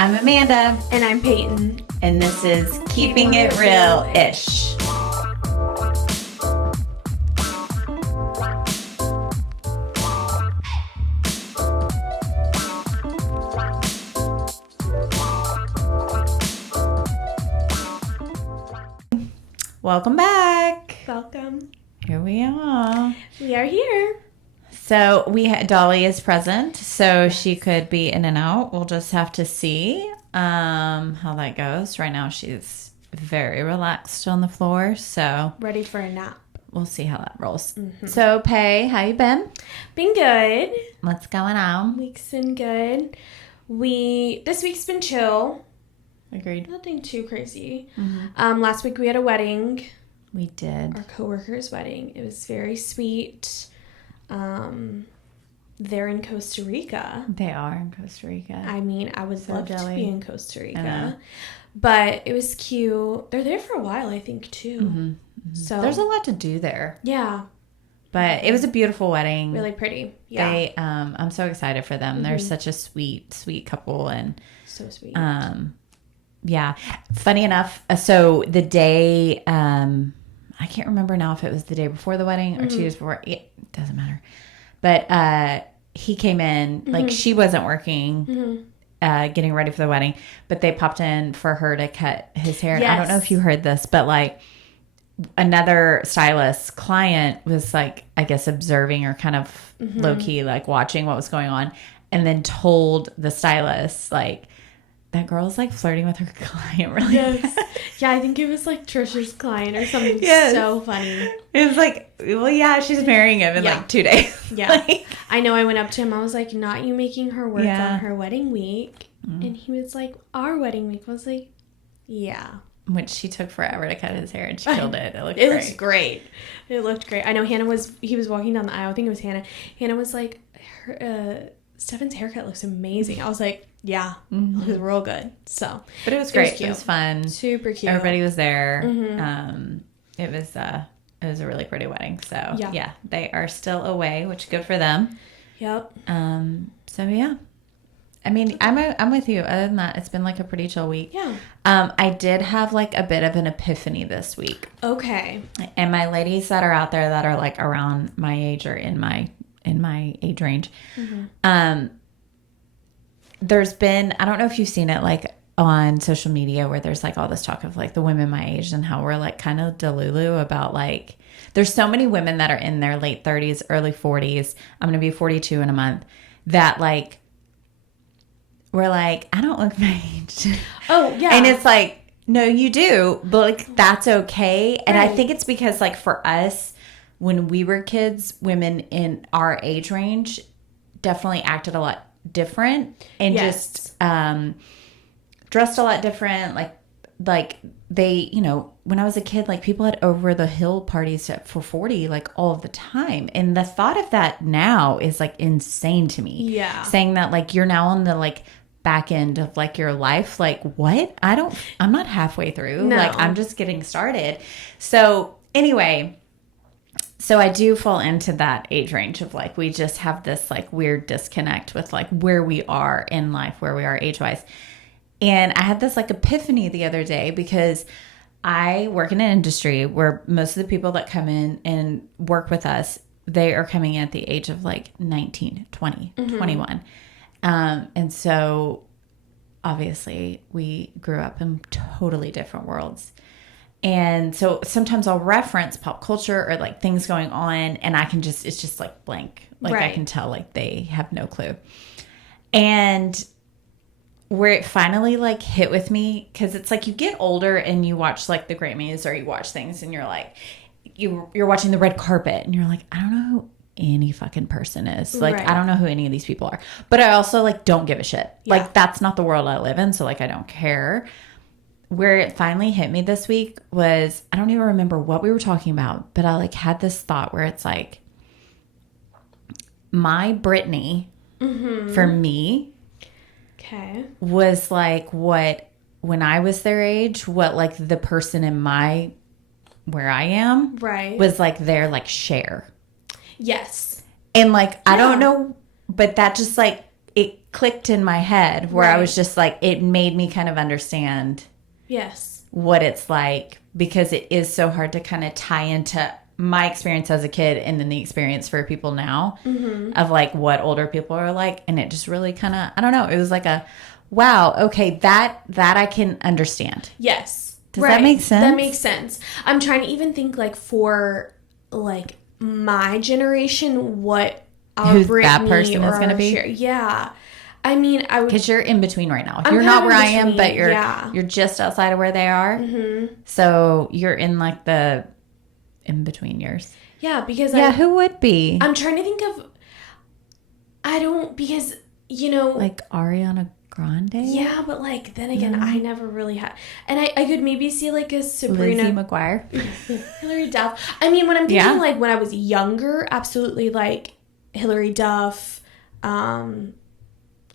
I'm Amanda. And I'm Peyton. And this is Keeping It Real-ish. Welcome back. Welcome. Here we are. We are here. So Dolly is present, so she could be in and out. We'll just have to see how that goes. Right now she's very relaxed on the floor, so Ready for a nap. we'll see how that rolls. Mm-hmm. So Pay, how you been? Been good. What's going on? Week's been good. This week's been chill. Agreed. Nothing too crazy. Mm-hmm. Last week we had a wedding. We did. Our coworker's wedding. It was very sweet. They're in Costa Rica. They are in Costa Rica. I mean, I would So love jelly. to be in Costa Rica. But it was cute. They're there for a while, I think, too. Mm-hmm. Mm-hmm. So there's a lot to do there. Yeah. But it was a beautiful wedding. Really pretty. Yeah. I'm so excited for them. Mm-hmm. They're such a sweet, sweet couple, and So sweet. yeah. Funny enough, so the day, I can't remember now if it was the day before the wedding or 2 days before. It doesn't matter. But he came in, like she wasn't working, getting ready for the wedding, but they popped in for her to cut his hair. And I don't know if you heard this, but like another stylist client was like, I guess, observing or kind of low key, like watching what was going on, and then told the stylist, like, that girl's like flirting with her client really bad. Yeah, I think it was like Trisha's client or something. So funny. It was like, well, yeah, she's marrying him in like 2 days. Yeah. Like, I know I went up to him. I was like, not you making her work on her wedding week. And he was like, our wedding week. I was like, yeah. which she took forever to cut his hair, and she killed it. It looked It great. looks great. It looked great. I know he was walking down the aisle. I think it was Hannah. Hannah was like, Stefan's haircut looks amazing. I was like, yeah, it was real good. So, but it was great. It was fun. Super cute. Everybody was there. It was a really pretty wedding. So yeah, they are still away, which good for them. Yep. So yeah, I mean, I'm with you. Other than that, it's been like a pretty chill week. Yeah. I did have like a bit of an epiphany this week. Okay. And my ladies that are out there that are like around my age or in my age range, there's been, I don't know if you've seen it like on social media where there's like all this talk of like the women my age and how we're like kind of delulu about like, there's so many women that are in their late 30s, early 40s. I'm going to be 42 in a month, that like, we're like, I don't look my age. Oh, yeah. And it's like, no, you do, but like, that's okay. And I think it's because like for us, when we were kids, women in our age range definitely acted a lot different and just dressed a lot different. Like they, you know, when I was a kid, like people had over the hill parties for 40, like all of the time. And the thought of that now is like insane to me. Yeah. Saying that like you're now on the like back end of like your life. Like what? I'm not halfway through. No. Like I'm just getting started. So anyway, so I do fall into that age range of like, we just have this like weird disconnect with like where we are in life, where we are age-wise. And I had this like epiphany the other day because I work in an industry where most of the people that come in and work with us, they are coming in at the age of like 19, 20, 21. And so obviously we grew up in totally different worlds. And so sometimes I'll reference pop culture or like things going on, and it's just like blank. Like I can tell like they have no clue. And where it finally like hit with me, because it's like you get older and you watch like the Grammys or you watch things and you're like, you're watching the red carpet and you're like, I don't know who any fucking person is. Like, I don't know who any of these people are. But I also like don't give a shit. Yeah. Like that's not the world I live in. So like I don't care. Where it finally hit me this week was, I don't even remember what we were talking about, but I like had this thought where it's like, my Britney for me was like what, when I was their age, what like the person in where I am was like their like Cher. Yes. And like, I don't know, but that just like, it clicked in my head where I was just like, it made me kind of understand Yes. what it's like, because it is so hard to kind of tie into my experience as a kid and then the experience for people now of like what older people are like. And it just really kind of, I don't know, it was like a, wow, okay, that I can understand. Yes. Does that make sense? That makes sense. I'm trying to even think like for like my generation, what our Who Brittany that person or is going to our be. Yeah. I mean, I would. Because you're in between right now. I'm You're not kind where of I in am, but between, you're just outside of where they are. Mm-hmm. So you're in like the in between years. Yeah, because who would be? I'm trying to think of. I don't, because you know, like Ariana Grande. Yeah, but like then again, I never really had, and I could maybe see like a Sabrina Lizzie McGuire, Hilary Duff. I mean, when I'm thinking like when I was younger, absolutely like Hilary Duff.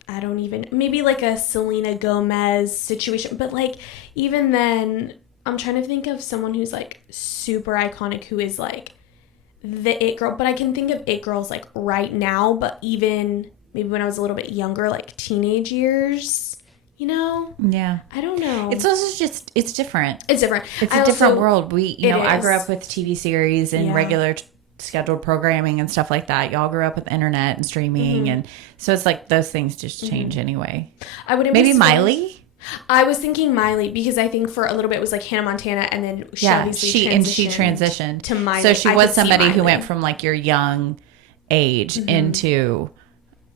I don't even, maybe like a Selena Gomez situation, but like even then, I'm trying to think of someone who's like super iconic, who is like the it girl. But I can think of it girls like right now, but even maybe when I was a little bit younger, like teenage years, you know? Yeah. I don't know. It's also just, it's different. It's different. It's a different world. I grew is. up with TV series and regular scheduled programming and stuff like that. Y'all grew up with internet and streaming. And so it's like those things just change anyway. I wouldn't maybe be Miley? I was thinking Miley, because I think for a little bit it was like Hannah Montana, and then she transitioned to Miley. So she was somebody who went from like your young age into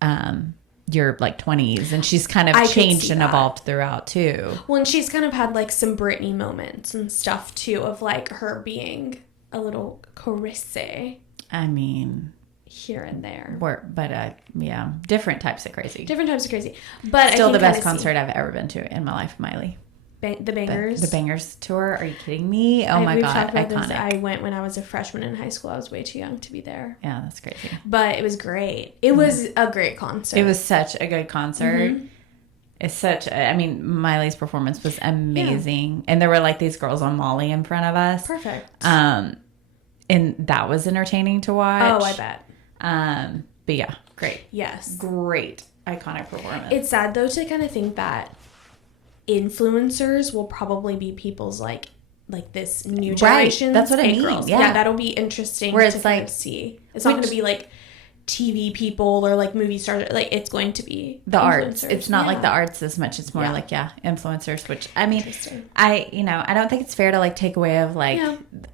your like 20s, and she's kind of changed and evolved throughout too. Well, and she's kind of had like some Britney moments and stuff too, of like her being a little caressy. I mean, here and there. Different types of crazy. But still the best concert I've ever been to in my life, Miley. The Bangers. The Bangers tour. Are you kidding me? Oh my God, iconic. This. I went when I was a freshman in high school. I was way too young to be there. Yeah, that's crazy. But it was great. It was a great concert. It was such a good concert. It's Miley's performance was amazing. And there were like these girls on Molly in front of us. Perfect. And that was entertaining to watch. Oh, I bet. But yeah, great. Yes. Great. Iconic performance. It's sad though to kind of think that influencers will probably be people's like this new generation. Right. That's what I mean. Girls. Yeah, that'll be interesting where it's to kind of see. It's not going to be like TV people or like movie stars. Like it's going to be the arts. It's not like the arts as much. It's more like influencers. Which I mean, I don't think it's fair to like take away of like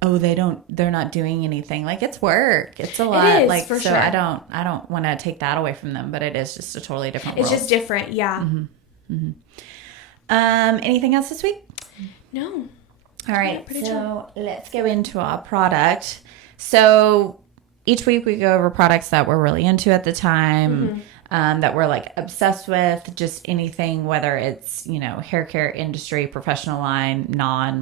they're not doing anything. Like it's work. It's a lot. It is, like for so sure. I don't want to take that away from them. But it is just a totally different world. It's just different. Yeah. Mm-hmm. Anything else this week? No. All right. So let's go into our product. So each week we go over products that we're really into at the time, that we're like obsessed with, just anything, whether it's, hair care industry, professional line,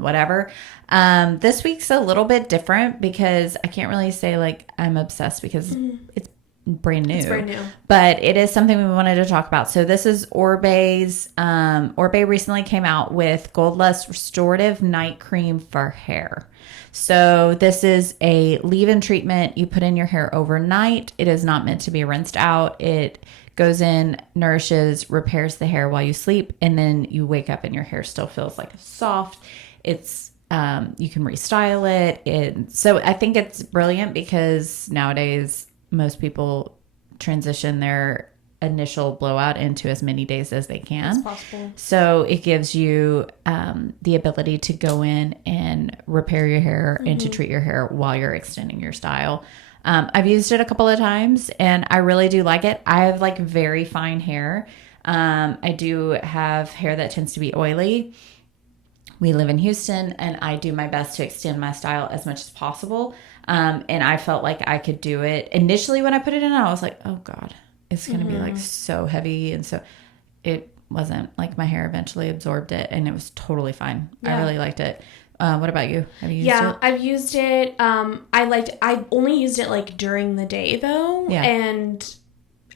whatever. This week's a little bit different because I can't really say like I'm obsessed because it's brand new. It's brand new. But it is something we wanted to talk about. So this is Oribe's. Oribe recently came out with Gold Lust Restorative Night Cream for Hair. So this is a leave-in treatment you put in your hair overnight. It is not meant to be rinsed out. It goes in, nourishes, repairs the hair while you sleep, and then you wake up and your hair still feels like soft. It's you can restyle it. So I think it's brilliant because nowadays most people transition their initial blowout into as many days as they can. As possible. So it gives you the ability to go in and repair your hair and to treat your hair while you're extending your style. I've used it a couple of times and I really do like it. I have like very fine hair. I do have hair that tends to be oily. We live in Houston and I do my best to extend my style as much as possible. And I felt like I could do it. Initially when I put it in, I was like, oh God, it's going to be like so heavy. And so it wasn't. Like my hair eventually absorbed it and it was totally fine. Yeah. I really liked it. What about you? Have you used it? Yeah, I've used it. I only used it like during the day though. Yeah. And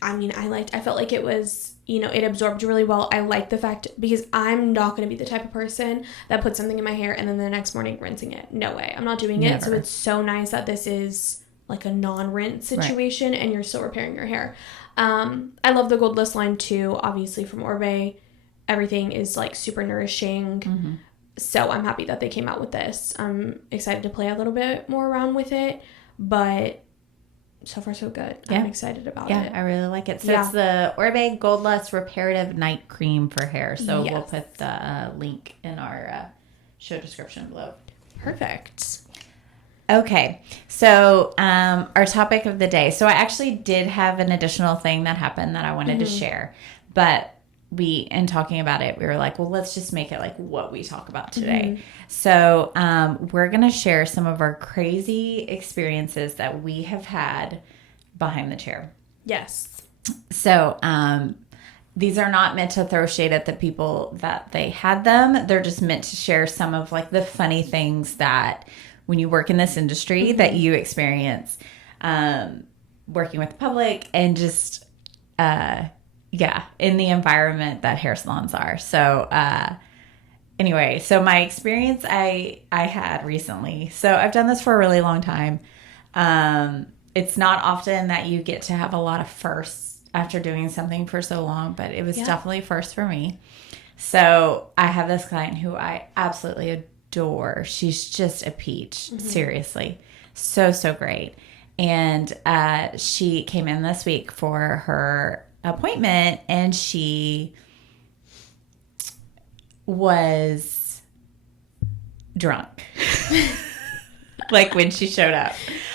I felt like it was, it absorbed really well. I like the fact, because I'm not going to be the type of person that puts something in my hair and then the next morning rinsing it. No way. I'm not doing it. So it's so nice that this is like a non-rinse situation and you're still repairing your hair. I love the Goldless line too, obviously from Oribe. Everything is like super nourishing. Mm-hmm. So I'm happy that they came out with this. I'm excited to play a little bit more around with it, but so far so good. Yeah. I'm excited about it. Yeah, I really like it. So Yeah. it's the Oribe Gold Lust Reparative Night Cream for hair. So Yes. we'll put the link in our show description below. Perfect. Okay, so our topic of the day. So I actually did have an additional thing that happened that I wanted to share, but in talking about it, we were like, well, let's just make it like what we talk about today. So we're going to share some of our crazy experiences that we have had behind the chair. Yes. So these are not meant to throw shade at the people that they had them. They're just meant to share some of like the funny things that when you work in this industry that you experience working with the public and just in the environment that hair salons are. So anyway, so my experience I had recently. So I've done this for a really long time. It's not often that you get to have a lot of firsts after doing something for so long, but it was definitely first for me. So I have this client who I absolutely adore. She's just a peach. Seriously. So great. And she came in this week for her appointment and she was drunk. Like when she showed up.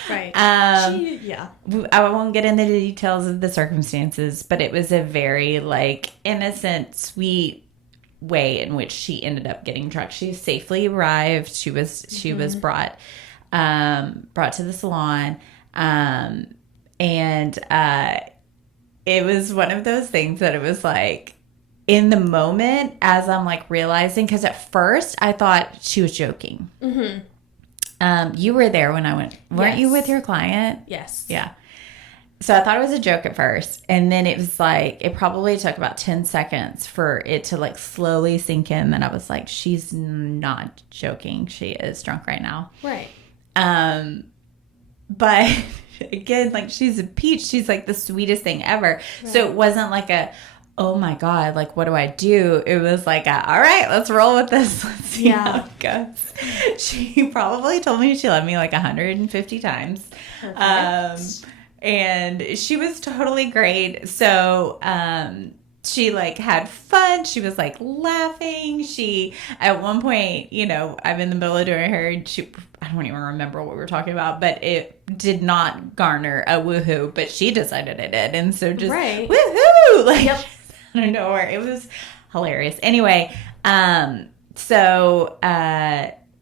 Right. I won't get into the details of the circumstances, but it was a very like innocent, sweet way in which she ended up getting drunk. She safely arrived. She was brought to the salon. And it was one of those things that it was like in the moment as I'm like realizing, because at first I thought she was joking. You were there when I went, weren't you with your client? Yes. Yeah. So I thought it was a joke at first. And then it was like, it probably took about 10 seconds for it to like slowly sink in. Then I was like, she's not joking. She is drunk right now. Right. But again, like she's a peach. She's like the sweetest thing ever. Right. So it wasn't like oh my God, like what do I do? It was like, all right, let's roll with this. Let's see how it goes. She probably told me she loved me like 150 times. Perfect. And she was totally great. So, she like had fun. She was like laughing. She, at one point, I'm in the middle of doing her and I don't even remember what we were talking about, but it did not garner a woohoo, but she decided it did. And so just woohoo, like out of nowhere. It was hilarious. Anyway,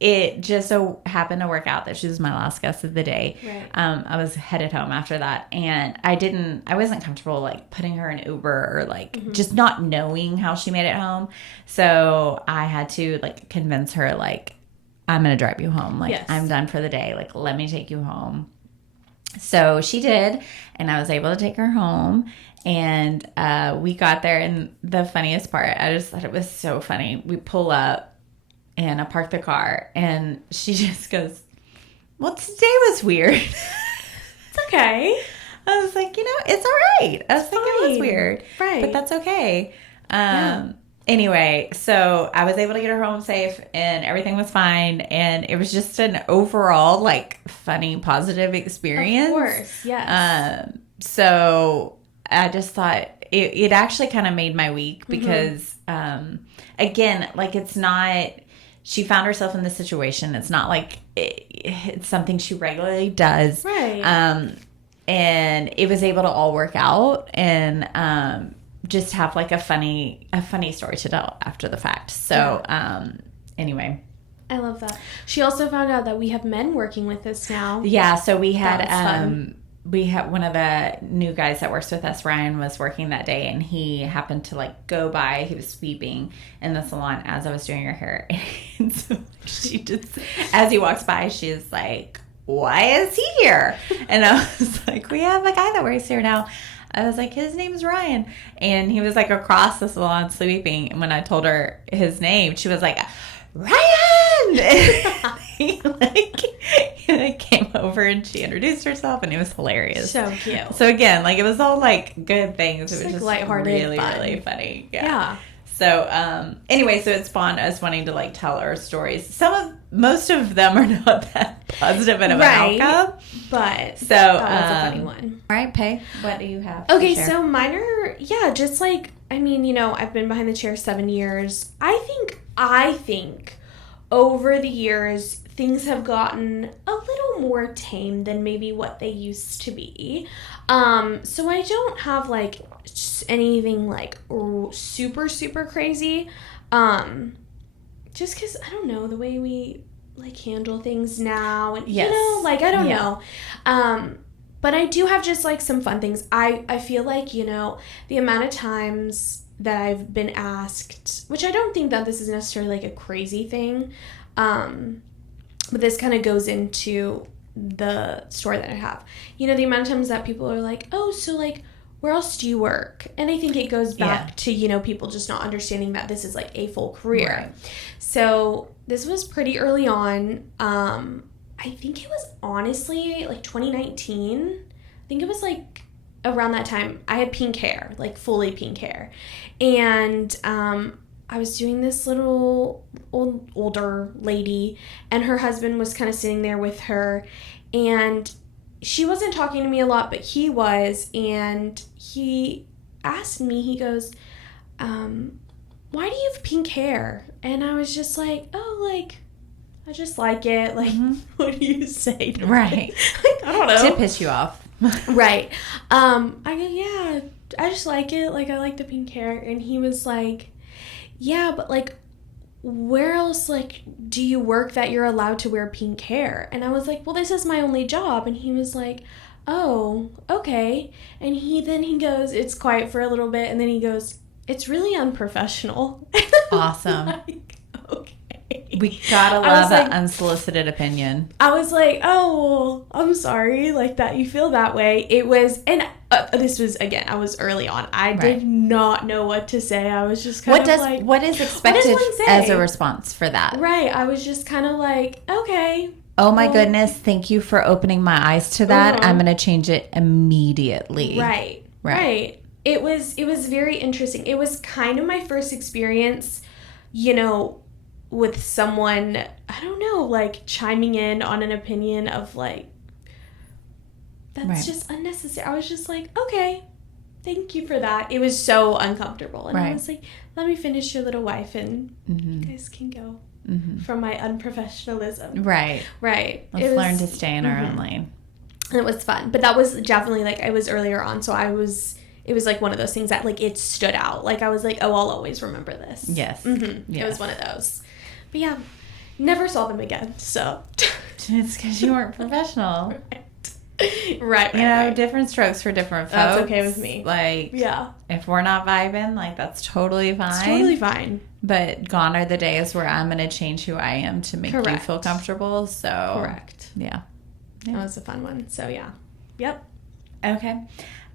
it just so happened to work out that she was my last guest of the day. Right. I was headed home after that, and I wasn't comfortable like putting her in Uber or like just not knowing how she made it home. So I had to like convince her like, I'm going to drive you home. Like I'm done for the day. Like, let me take you home. So she did, and I was able to take her home. And we got there, and the funniest part, I just thought it was so funny. We pull up. And I parked the car, and she just goes, well, today was weird. It's okay. I was like, it's all right. I was thinking it was weird. Right. But that's okay. Anyway, so I was able to get her home safe, and everything was fine. And it was just an overall, like, funny, positive experience. Of course, yes. So I just thought it actually kind of made my week because, again, like, it's not... She found herself in this situation. It's not like it's something she regularly does. Right. And it was able to all work out and just have like a funny story to tell after the fact. So anyway. I love that. She also found out that we have men working with us now. Yeah, so we had one of the new guys that works with us, Ryan, was working that day, and he happened to like go by. He was sweeping in the salon as I was doing her hair, and so she just, as he walks by, she's like, "Why is he here?" And I was like, "We have a guy that works here now." I was like, "His name's Ryan," and he was like across the salon sweeping. And when I told her his name, she was like, "Ryan!" He came over and she introduced herself, and it was hilarious. So cute. So again, like, it was all like good things. It was just lighthearted, really, fun. really funny. Yeah. So anyway, so it spawned us wanting to like tell our stories. Most of them are not that positive of an outcome, but so that was a funny one. All right, Pay, what do you have? Okay, so mine are just like, I mean, I've been behind the chair 7 years. I think over the years things have gotten a little more tame than maybe what they used to be. So I don't have like anything like super, super crazy. Just because, I don't know, the way we like handle things now, and like, I don't know. But I do have just like some fun things. I feel like, the amount of times that I've been asked, which I don't think that this is necessarily like a crazy thing, but this kind of goes into the story that I have. The amount of times that people are like, oh, so like, where else do you work? And I think it goes back to, people just not understanding that this is like a full career. Right. So this was pretty early on. I think it was honestly like 2019. I think it was like around that time. I had pink hair, like fully pink hair. And I was doing this little older lady, and her husband was kind of sitting there with her, and she wasn't talking to me a lot, but he was, and he asked me, he goes, why do you have pink hair? And I was just like, oh, like, I just like it. Like, what do you say to right. Like, I don't know. To piss you off. Right. I go, yeah, I just like it. Like, I like the pink hair. And he was like, yeah, but like, where else, like, do you work that you're allowed to wear pink hair? And I was like, well, this is my only job. And he was like, oh, okay. And he goes, it's quiet for a little bit, and then he goes, it's really unprofessional. Awesome. Like, okay. We gotta love that unsolicited opinion. I was like, oh, well, I'm sorry, like, that you feel that way. It was, and this was, again, I was early on. I did not know what to say. I was just kind of like, what is expected as a response for that? Right. I was just kind of like, okay. Oh my goodness, thank you for opening my eyes to that. I'm going to change it immediately. Right. It was very interesting. It was kind of my first experience, with someone, I don't know, like, chiming in on an opinion of, like, that's just unnecessary. I was just like, okay, thank you for that. It was so uncomfortable. And I was like, let me finish your little wife, and you guys can go from my unprofessionalism. Right. Let's learn to stay in our own lane. And it was fun. But that was definitely, like, it was earlier on, so it was like one of those things that, like, it stood out. Like, I was like, oh, I'll always remember this. Yes. Yes. It was one of those. But yeah, never saw them again, so. It's because you weren't professional. Right. Different strokes for different folks. That's okay with me. Like, if we're not vibing, like, that's totally fine. It's totally fine. But gone are the days where I'm going to change who I am to make you feel comfortable, so. Correct. Yeah. That was a fun one, so yeah. Yep. Okay.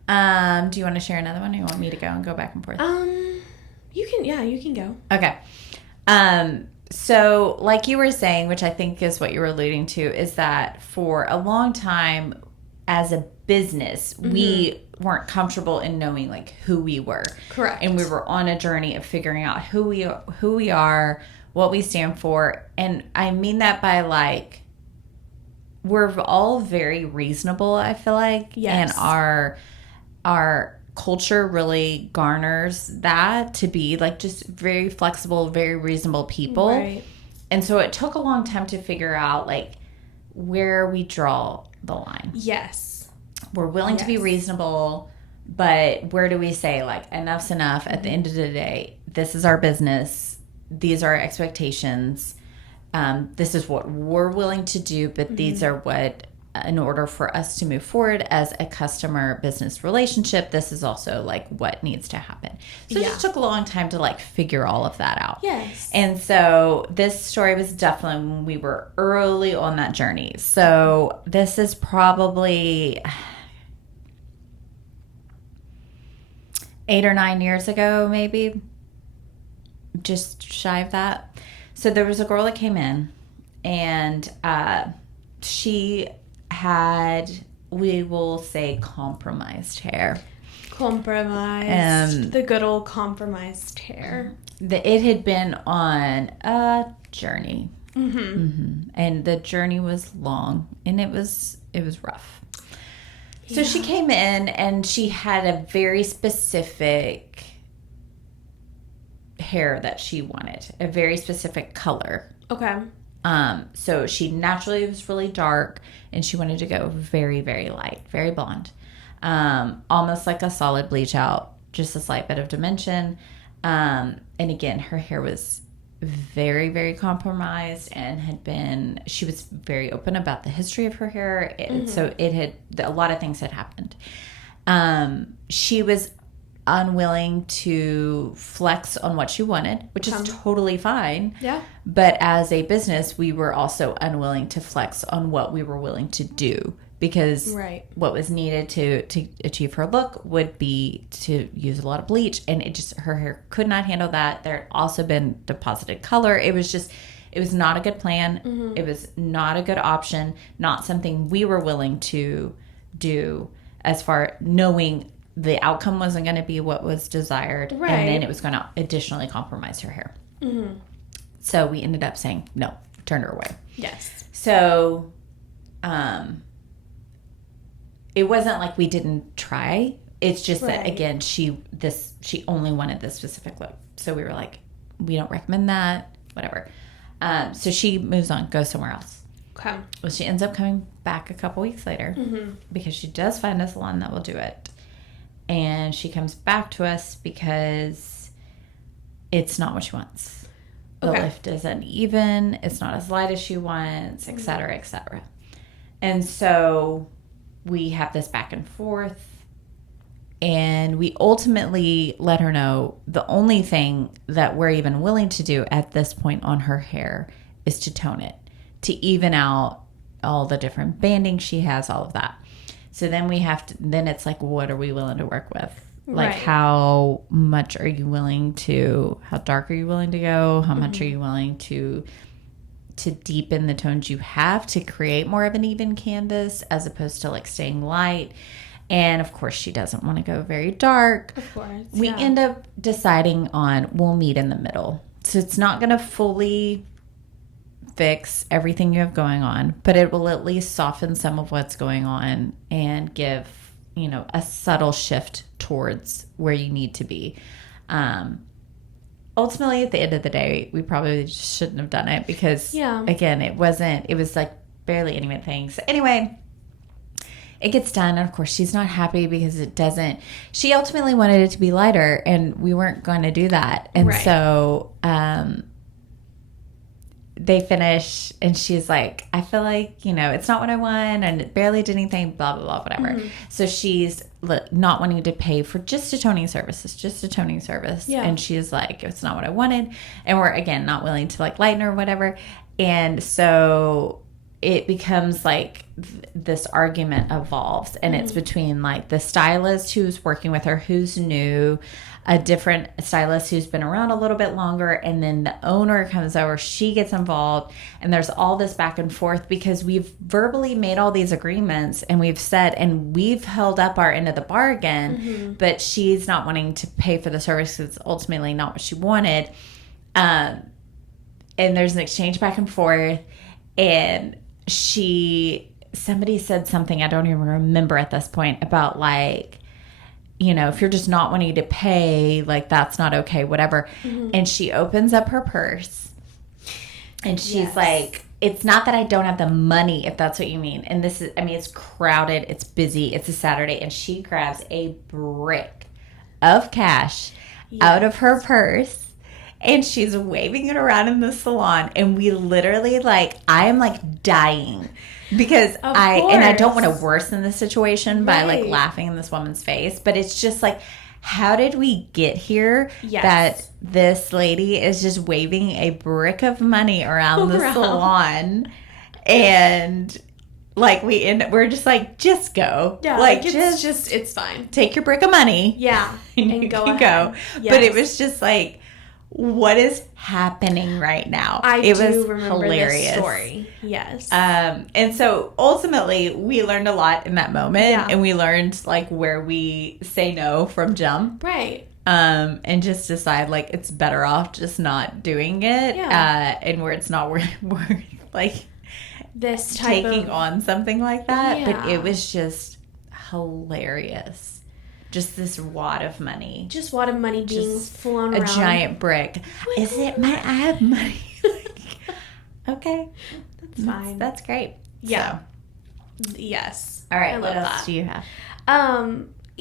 Do you want to share another one, or you want me to go and go back and forth? You can go. Okay. So like you were saying, which I think is what you were alluding to, is that for a long time as a business, we weren't comfortable in knowing like who we were. Correct. And we were on a journey of figuring out who we are, what we stand for. And I mean that by like, we're all very reasonable, I feel like. Yes. And our culture really garners that to be like just very flexible, very reasonable people. Right. And so it took a long time to figure out like where we draw the line. Yes. We're willing to be reasonable, but where do we say like enough's enough? At the end of the day, this is our business. These are our expectations. This is what we're willing to do, but these are what, in order for us to move forward as a customer business relationship, this is also like what needs to happen. So it just took a long time to like figure all of that out. Yes. And so this story was definitely when we were early on that journey. So this is probably 8 or 9 years ago, maybe. Just shy of that. So there was a girl that came in, and she had, we will say, compromised hair. Compromised. The good old compromised hair. It had been on a journey. And the journey was long, and it was rough. So she came in, and she had a very specific hair that she wanted, a very specific color. Okay. So she naturally was really dark, and she wanted to go very, very light, very blonde. Almost like a solid bleach out, just a slight bit of dimension. And again, her hair was very, very compromised, and she was very open about the history of her hair. So a lot of things had happened. She was unwilling to flex on what she wanted, which is totally fine. Yeah. But as a business, we were also unwilling to flex on what we were willing to do, because what was needed to achieve her look would be to use a lot of bleach, and her hair could not handle that. There had also been deposited color. It was not a good plan. It was not a good option, not something we were willing to do, as far knowing the outcome wasn't going to be what was desired, and then it was going to additionally compromise her hair. So we ended up saying no, turned her away. Yes. So it wasn't like we didn't try. It's just that, again, she only wanted this specific look. So we were like, we don't recommend that, whatever. So she moves on, goes somewhere else. Okay. Well, she ends up coming back a couple weeks later because she does find a salon that will do it. And she comes back to us because it's not what she wants. The lift isn't even. It's not as light as she wants, et cetera, et cetera. And so we have this back and forth. And we ultimately let her know the only thing that we're even willing to do at this point on her hair is to tone it, to even out all the different banding she has, all of that. So then then it's like, what are we willing to work with? Like, how much are you willing to, how dark are you willing to go? How much are you willing to deepen the tones you have to create more of an even canvas, as opposed to like staying light? And of course, she doesn't want to go very dark. Of course. We end up deciding on, we'll meet in the middle. So it's not going to fully fix everything you have going on, but it will at least soften some of what's going on and give, a subtle shift towards where you need to be. Ultimately, at the end of the day, we probably just shouldn't have done it because, again, it was like barely anything. So anyway, it gets done. And of course, she's not happy because it doesn't. She ultimately wanted it to be lighter, and we weren't going to do that. And so they finish, and she's like, I feel like, it's not what I want, and it barely did anything, blah, blah, blah, whatever. So she's not wanting to pay for just a toning service. Yeah. And she's like, it's not what I wanted. And we're, again, not willing to like lighten or whatever. And so it becomes like this argument evolves, and it's between like the stylist who's working with her, who's new, a different stylist who's been around a little bit longer, and then the owner comes over, she gets involved, and there's all this back and forth because we've verbally made all these agreements, and we've said, and we've held up our end of the bargain, but she's not wanting to pay for the service because it's ultimately not what she wanted. And there's an exchange back and forth, and somebody said something, I don't even remember at this point, about like, if you're just not wanting to pay, like, that's not okay, whatever. And she opens up her purse, and she's like, it's not that I don't have the money, if that's what you mean. And it's crowded, it's busy, it's a Saturday, and she grabs a brick of cash out of her purse, and she's waving it around in the salon. And we literally, like, I am like dying. Because I don't want to worsen the situation by like laughing in this woman's face, but it's just like, how did we get here that this lady is just waving a brick of money around the salon, and like we're just like, just go, like it's fine, take your brick of money, and go. Yes. But it was just like, what is happening right now? It was remember hilarious. This story. Yes. And so ultimately we learned a lot in that moment, Yeah. and we learned like where we say no from jump. Right. And just decide like it's better off just not doing it. Yeah. And where it's not worth like this type taking on something like that. Yeah. But it was just hilarious. Just this wad of money. Just a lot of money being flown around. A giant brick. Is it my? I have money. Okay, that's fine. That's great. Yeah. So. Yes. All right. I What love else that. do you have?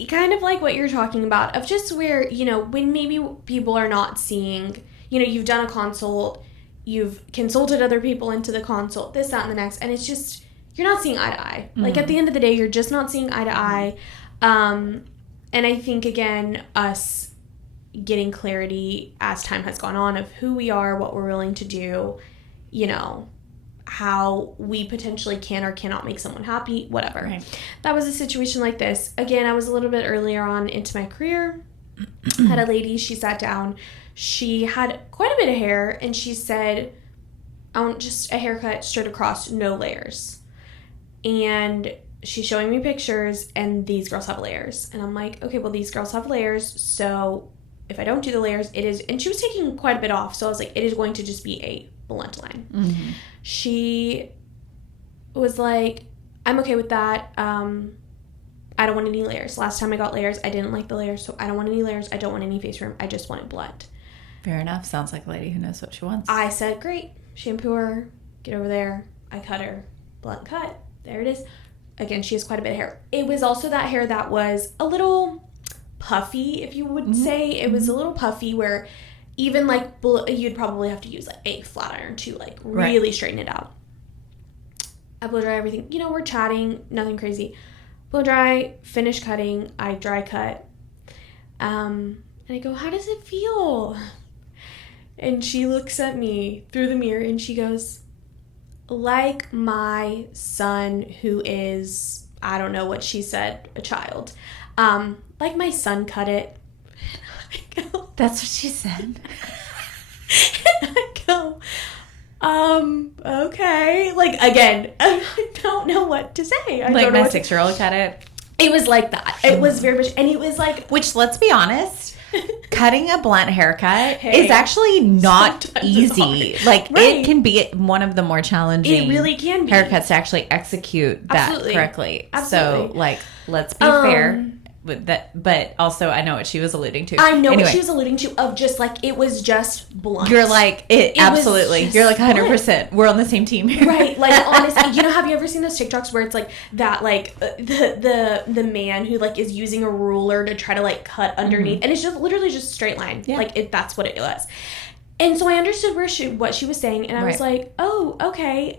Kind of like what you're talking about, of just where, you know, when maybe people are not seeing, you know, you've done a consult, you've consulted other people into the consult, this, that, and the next, and it's just, you're not seeing eye to eye. Mm-hmm. Like, at the end of the day, you're just not seeing eye to eye. And I think, again, us getting clarity as time has gone on of who we are, what we're willing to do, you know, how we potentially can or cannot make someone happy, whatever. Right. That was a situation like this. Again, I was a little bit earlier on into my career. Had a lady, she sat down. She had quite a bit of hair, and she said, I want just a haircut straight across, no layers. And she's showing me pictures, and these girls have layers. And I'm like, okay, well, these girls have layers, so if I don't do the layers, it is... And she was taking quite a bit off, so I was like, it is going to just be a blunt line. Mm-hmm. She was like, I'm okay with that. I don't want any layers. Last time I got layers, I didn't like the layers, so I don't want any layers. I don't want any face room. I just want it blunt. Fair enough. Sounds like a lady who knows what she wants. I said, great. Shampoo her. Get over there. I cut her. Blunt cut. There it is. Again, she has quite a bit of hair. It was also that hair that was a little puffy, if you would say. It was a little puffy where even like you'd probably have to use like a flat iron to like really straighten it out. I blow dry everything. You know, we're chatting, nothing crazy. Blow dry, finish cutting, I dry cut. And I go, how does it feel? And she looks at me through the mirror and she goes, like my son who is, I don't know what she said, a child. Like my son cut it. I go, that's what she said. and I go, okay. Like, again, I don't know what to say. I like don't know my 6-year-old cut it. It was like that. It was very much, and it was like, which, let's be honest, cutting a blunt haircut is actually not easy. Like, it can be one of the more challenging. It really can be haircuts to actually execute that correctly. Absolutely. So, like, let's be fair with that. But also, I know what she was alluding to. I know what she was alluding to. Of just like, it was just blunt. You're like, absolutely. You're like 100%. We're on the same team here. Right. Like, honestly, you know, have you ever seen those TikToks where it's like that, like the man who like is using a ruler to try to like cut underneath, and it's just literally just a straight line. Yeah. Like, that's what it was. And so I understood what she was saying, and I was like, oh, okay.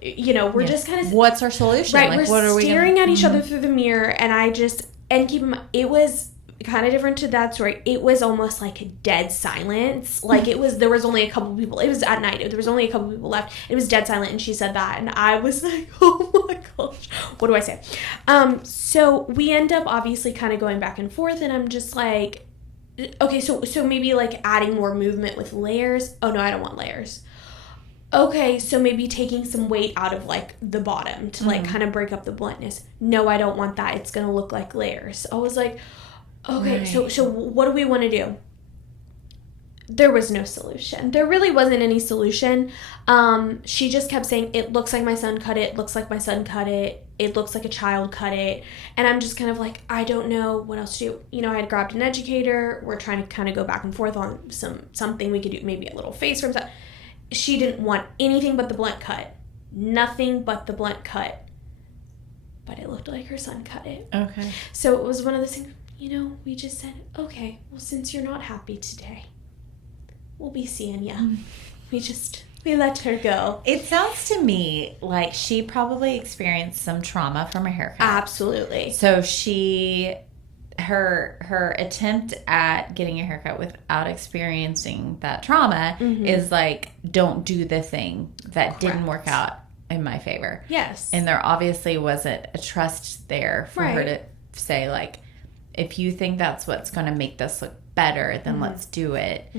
You know, we're just kind of... What's our solution? Right, like, we're what are we staring at each other through the mirror, and I just... And keep in mind, it was kind of different to that story. It was almost like a dead silence. Like, it was... There was only a couple people... It was at night. There was only a couple people left. It was dead silent, and she said that, and I was like, oh my gosh. What do I say? So we end up obviously kind of going back and forth, and I'm just like... Okay, so maybe, like, adding more movement with layers. Oh, no, I don't want layers. Okay, so maybe taking some weight out of, like, the bottom to, like, kind of break up the bluntness. No, I don't want that. It's going to look like layers. I was like, okay, so what do we want to do? There was no solution. There really wasn't any solution. She just kept saying, it looks like my son cut it, looks like my son cut it, it looks like a child cut it. And I'm just kind of like, I don't know what else to do. You know, I had grabbed an educator. We're trying to kind of go back and forth on something we could do, maybe a little face from stuff. She didn't want anything but the blunt cut. Nothing but the blunt cut. But it looked like her son cut it. Okay. So it was one of those things, you know, we just said, okay, well, since you're not happy today, we'll be seeing ya. We let her go. It sounds to me like she probably experienced some trauma from a haircut. Absolutely. So her attempt at getting a haircut without experiencing that trauma is like, don't do the thing that didn't work out in my favor. Yes. And there obviously wasn't a trust there for her to say, like, if you think that's what's going to make this look better, then let's do it.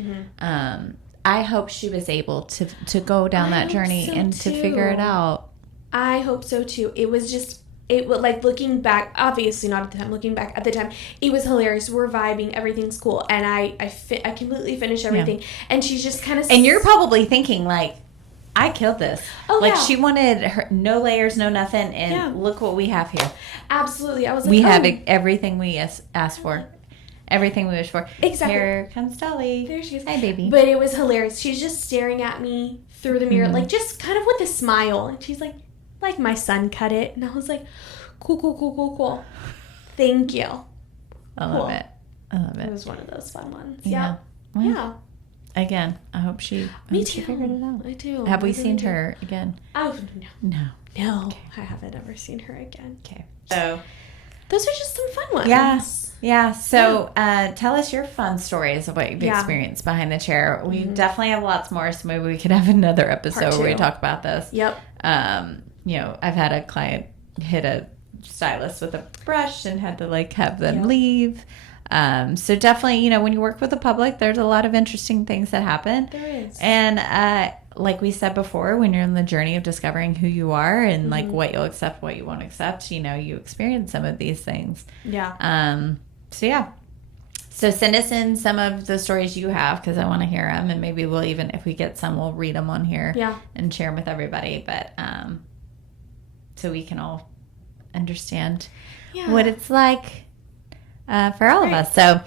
I hope she was able to go down that journey and to figure it out. I hope so too. It was just, it was like, looking back, obviously not at the time, looking back at the time, it was hilarious. We're vibing, everything's cool, and I completely finished everything, and she's just kind of, and you're probably thinking like, I killed this. Oh, like yeah. she wanted her, no layers, no nothing, and look what we have here. Absolutely. I was like, we have everything we asked for. Everything we wish for. Exactly. Here comes Dolly. There she is. Hi, baby. But it was hilarious. She's just staring at me through the mirror, like, just kind of with a smile. And she's like my son cut it. And I was like, cool. Thank you. I love it. It was one of those fun ones. Yeah. Well, yeah. Again, I hope she figured it out. I do. Have we seen her again? Oh, no. No. Okay. I haven't ever seen her again. Okay. So those are just some fun ones. Yeah. So tell us your fun stories of what you've experienced behind the chair. We definitely have lots more, so maybe we could have another episode where we talk about this. Yep. I've had a client hit a stylist with a brush and had to like have them leave. So definitely, when you work with the public, there's a lot of interesting things that happen. There is. And like we said before, when you're in the journey of discovering who you are and like what you'll accept, what you won't accept, you experience some of these things. Yeah. So send us in some of the stories you have, because I want to hear them, and maybe we'll even, if we get some, we'll read them on here and share them with everybody. But so we can all understand what it's like for all of us. So,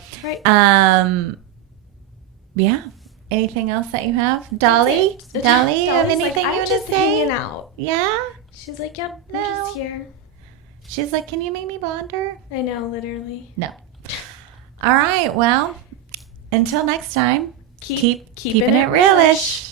anything else that you have? Dolly, you have anything you want to say? Hanging out. Yeah? She's like, yep, No. I'm just here. She's like, can you make me blonder? I know, literally. No. All right, well, until next time, keep keeping it realish.